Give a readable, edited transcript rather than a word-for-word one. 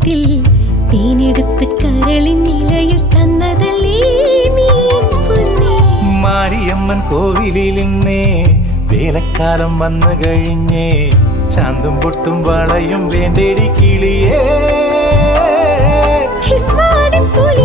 വീട്ടിൽ തേനെടുത്ത് കരളിൻ നിലയിൽ തന്നതല്ലേ നീ പൊന്നേ. മാരിയമ്മൻ കോവിലിൽ നിന്നേ വേലക്കാലം വന്നു കഴിഞ്ഞേ, ചാന്തും പൊട്ടും വളയും വേണ്ടേടി കിളിയേ. പോലെ